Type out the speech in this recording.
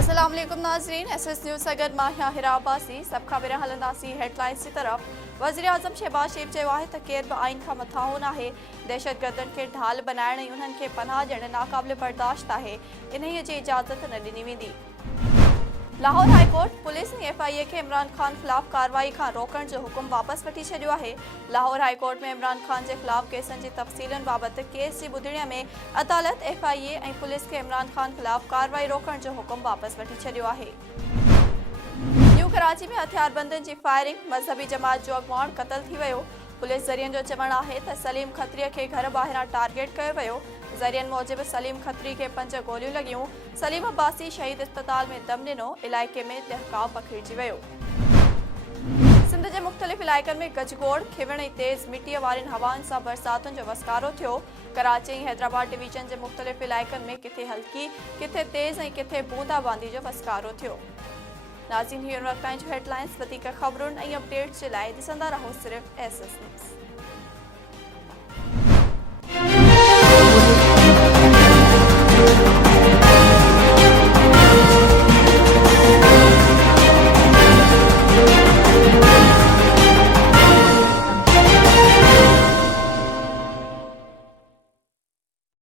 अस्सलाम वालेकुम नाज़रीन, SS न्यूज़ अगर माहिया हिराबासी सब खबर हलंदासी हेडलाइंस की तरफ। वज़ीर आज़म शहबाज शरीफ चयो आहे त केर बि आइन खां मथां न आहे। दहशतगर्दनि खे ढाल बनाइण ऐं उन्हनि खे पनाह ॾियण नाक़ाबिल बर्दाश्त आहे। इन्हीअ जी इजाज़त न ॾिनी वेंदी। लाहौर हाई कोर्ट पुलिस ऐं FIA खे इमरान खान ख़िलाफ़ कार्रवाई खां रोकण जो हुकुम वापसि वठी छॾियो आहे। लाहौर हाई कोर्ट में इमरान खान जे ख़िलाफ़ केसनि जी तफ़सीलनि बाबति केस जी ॿुधणीअ में अदालत FIA ऐं पुलिस खे इमरान खान ख़िलाफ़ कार्रवाई रोकण जो हुकुम वापसि वठी छॾियो आहे। न्यू कराची में हथियारबंदनि जी फायरिंग, मज़हबी जमात जो अॻुवाण क़तल थी वियो। पुलिस ज़रियनि जो चवणु आहे त सलीम खत्रीअ खे घर ॿाहिरां टारगेट कयो वियो। ज़रियनि मूजिबि सलीम खत्री खे 5 गोलियूं लॻियूं। सलीम अब्बासी शहीद अस्पताल में दम ॾिनो। इलाइक़े में दहकाव पखिड़िजी वियो। सिंध जे मुख़्तलिफ़ इलाइक़नि में गजगोड़, खिवण ऐं तेज़ मिटीअ वारनि हवाउनि सां बरसातुनि जो वसकारो थियो। कराची ऐं हैदराबाद डिवीज़न जे मुख़्तलिफ़ इलाइक़नि में किथे हल्की, किथे तेज़ ऐं किथे बूंदाबांदी जो वसकारो थियो। नाज़रीन, हींअर वक़्त जो हेडलाइंस। वधीक ख़बरुनि ऐं अपडेट्स जे लाइ ॾिसंदा रहो सिर्फ़ SS न्यूज़।